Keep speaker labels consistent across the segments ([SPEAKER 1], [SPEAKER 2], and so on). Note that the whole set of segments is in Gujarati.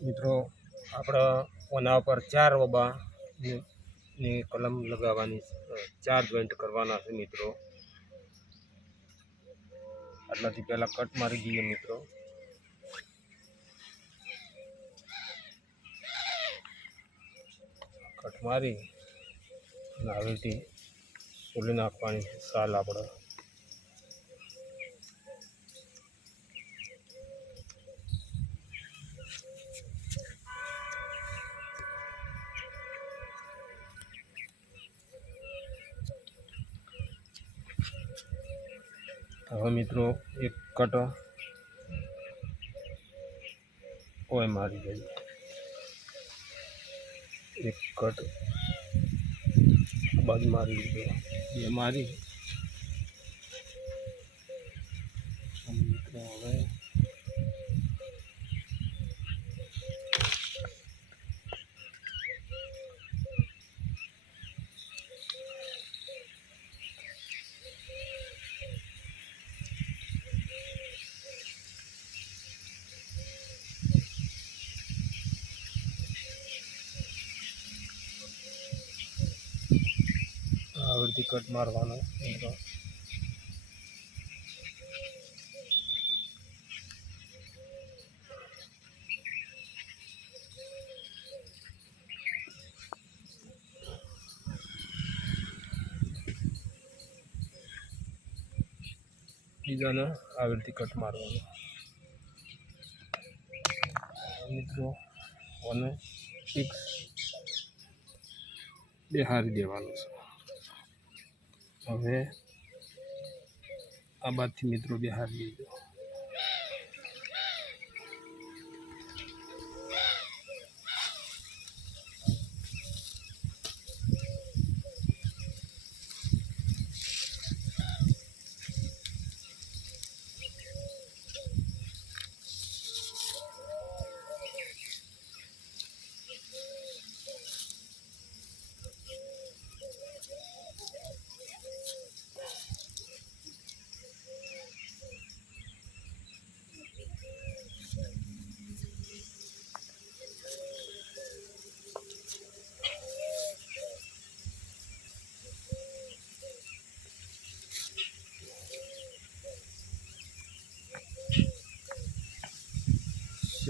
[SPEAKER 1] મિત્રો, આપણા ઓના પર ચાર વબા ની- કલમ લગાવવાની ચાર જોઈન્ટ કરવાના છે મિત્રો. આટલાથી પહેલાં કટ મારી દઈએ મિત્રો. કટ મારી અને રીતે સોલી નાખવાની સાલ આપણે. હવે મિત્રો, એક કટ ઓય મારી ગઈ. એક કટ બાજુ મારી લીધો. બે મારી. મિત્રો હવે આવી કટ મારવાનો બીજાને આવી રીતે કટ મારવાનો. મિત્રો અને સિક્સ બેહારી દેવાનું છે. હવે આ બાદથી મિત્રો બિહાર લીધો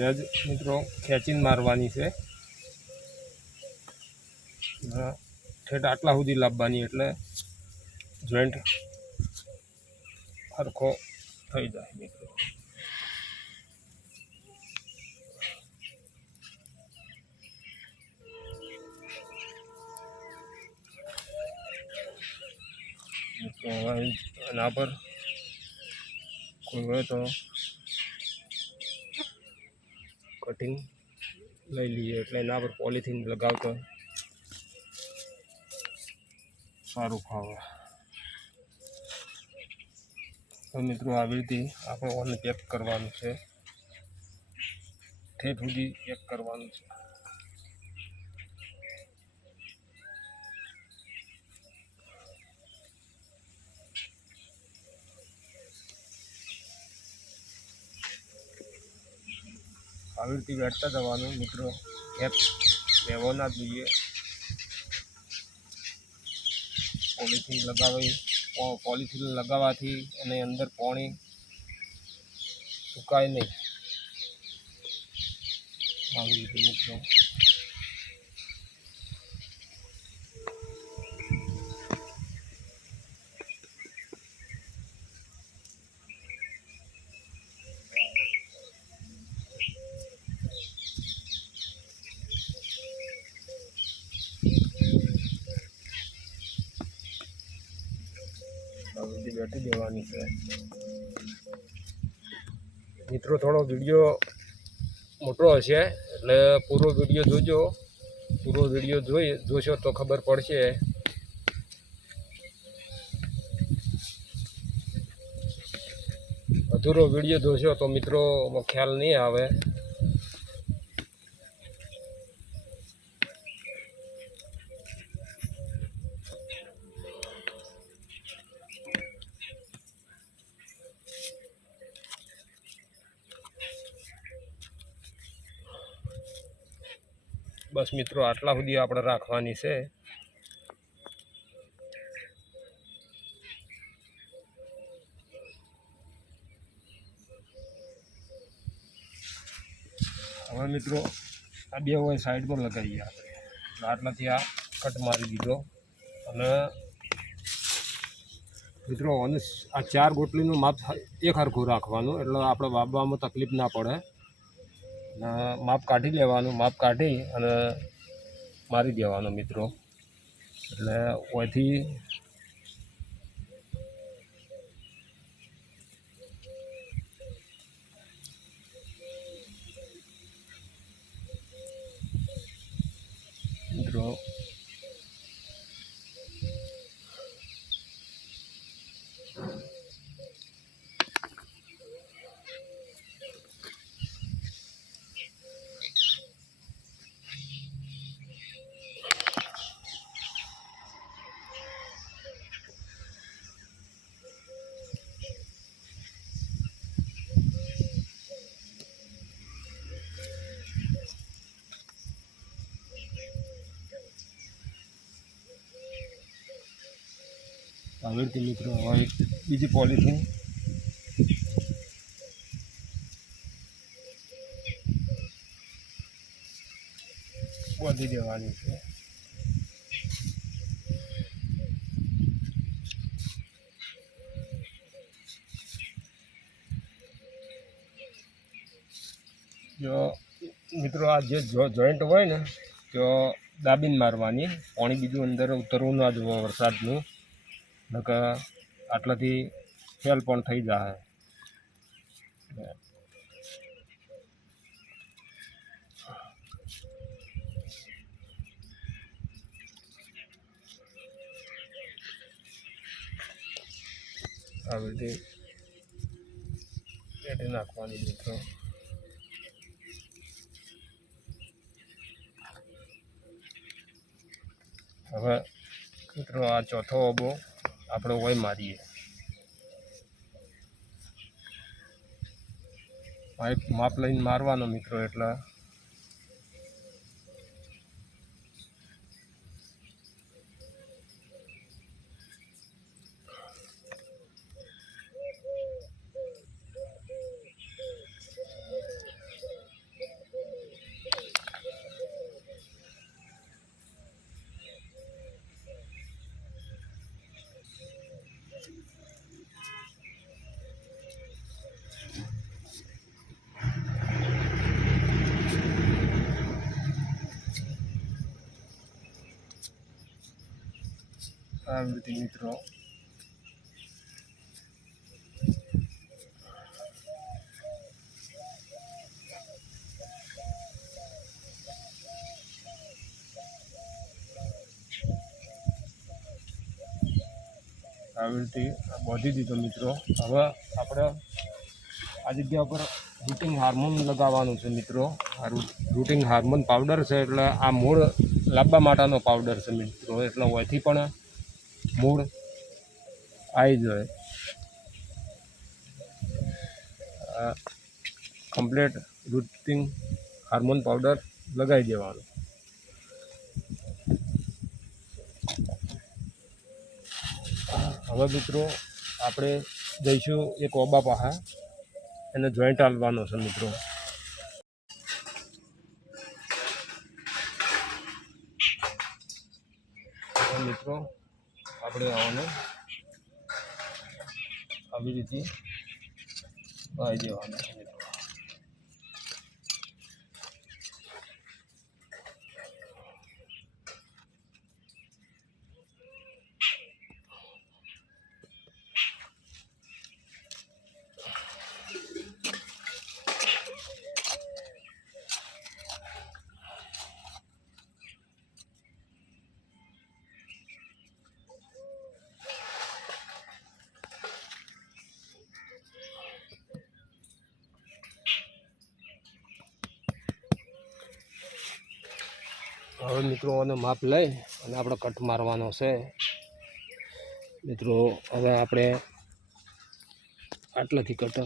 [SPEAKER 1] સહેજ મિત્રો ખેંચીને મારવાની છે. અને ઠેઠ આટલા સુધી લાવવાની એટલે જોઈન્ટ સરખો થઈ જાય મિત્રો. મિત્રો, હવે એના પર કોઈ હોય તો કટિંગ લઈ લઈએ એટલે એના પર પોલિથીન લગાવતો. સારું ફાવે તો મિત્રો આવી રીતે આપણે ઓને પેક કરવાનું છે. ઠેઠ સુધી પેક કરવાનું છે. આવી રીતે બેઠતા જવાનું મિત્રો. ગેપ લેવો ના જોઈએ. પોલિથીન લગાવી પોલિથીન લગાવવાથી એની અંદર પાણી સુકાય નહીં. આવી રીતે મિત્રો. આવી દેવાની છે. મિત્રો થોડો વીડિયો મોટો હશે, એટલે પૂરો વીડિયો જોજો. પૂરો વીડિયો જોઈ, જોશો તો ખબર પડશે. અધૂરો વીડિયો જોશો તો મિત્રો ખ્યાલ નહીં આવે. બસ મિત્રો, આટલા સુધી આપણે રાખવાની છે. હવે મિત્રો, આ બે હોય સાઈડમાં લગાવીએ આપણે. આટલાથી આ કટ મારી દીધો. અને મિત્રો, અને આ ચાર ગોટલીનું માપ એક હરખું રાખવાનું. એટલે આપણે વાવવામાં તકલીફ ના પડે. માપ કાઢી લેવાનું માપ કાઢી અને મારી દેવાનો મિત્રો. એટલે ઓયથી મિત્રો રીતે મિત્રો, હવે એક બીજી પોલિથીન બાંધી દેવાની છે. જો મિત્રો, આ જે જોઈન્ટ હોય ને, તો દાબીને મારવાની, પાણી બીજું અંદર ઉતરવું ના જોવા વરસાદનું. નકર આટલાથી ફેલ પણ થઈ જાય આવી રીતે પેટી નાખવાની મિત્રો. હવે મિત્રો આ ચોથો ઓબો આપણે હોય મારીએ. આ માપ લઈને મારવાનો મિત્રો એટલે. આવી રીતે મિત્રો આવી રીતે બોધી દીધો મિત્રો, હવે આપણે આ જગ્યા પર રૂટિંગ હાર્મોન લગાવવાનું છે મિત્રો. આ રૂટિંગ હાર્મોન પાવડર છે એટલે આ મૂળ લાંબા માટેનો પાવડર છે મિત્રો. એટલે ઓથી પણ મૂળ આવી જાય કમ્પ્લેટ રૂટિંગ હાર્મોન પાવડર લગાવી દેવાનો. હવે મિત્રો આપણે જઈશું એક ઓબા પાસે એને જોઈન્ટ હાલવાનો છે મિત્રો. મિત્રો આપણે આને આવી રીતે આવી દેવાના હવે મિત્રો આને માપ લઈ અને આપણે કટ મારવાનો છે. મિત્રો, હવે આપણે આટલાથી કટ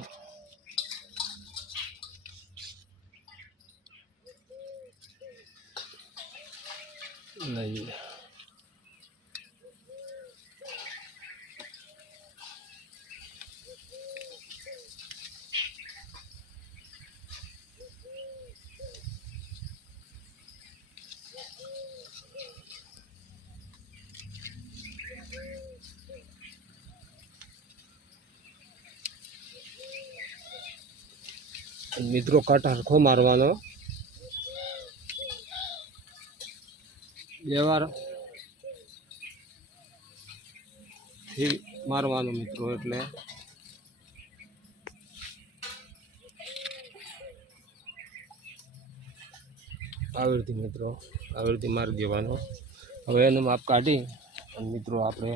[SPEAKER 1] નહીં મિત્રો કટ હરખો મારવાનો. બે વાર મારવાનું મિત્રો એટલે. આવી મિત્રો આવી રીતે મારી દેવાનો. હવે એનું માપ કાઢી અને મિત્રો આપણે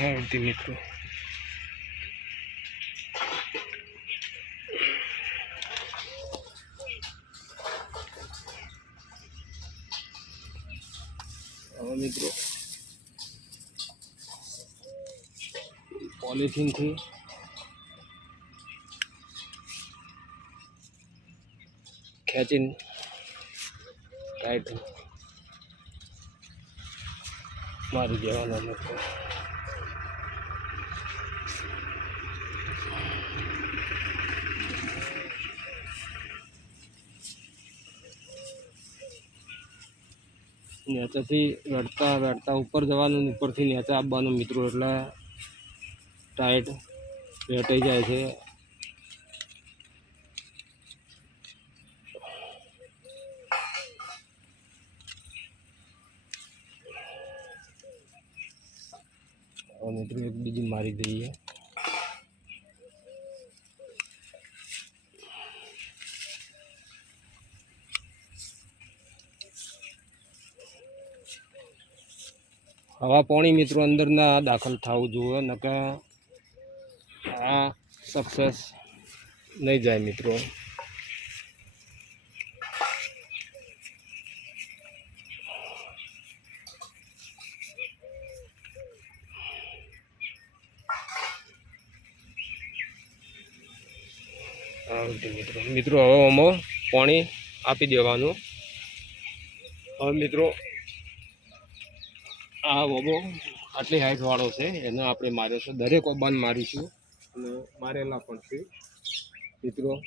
[SPEAKER 1] આવી રીતે મિત્રો. મિત્રો. પોલિથીનથી ખેંચીને ટાઈટ મારી દેવાના મિત્રો નેચાથી રડતા રડતા ઉપર જવાનું ઉપરથી નેચા આપવાનું મિત્રો, એટલે ટાઈટ વેટાઈ જાય છે. મિત્રો એક બીજી મારી દઈએ. હવા પાણી મિત્રો અંદરના દાખલ થવું જોઈએ નકે આ સક્સેસ નહીં જાય મિત્રો. મિત્રો. મિત્રો હવે આમાં પાણી આપી દેવાનું. હવે મિત્રો આ ઓબો આટલી હાઈટ વાળો છે, એને આપણે માર્યો છે. દરેક ઓબાન મારીશું. અને મારેલા પણ છે. મિત્રો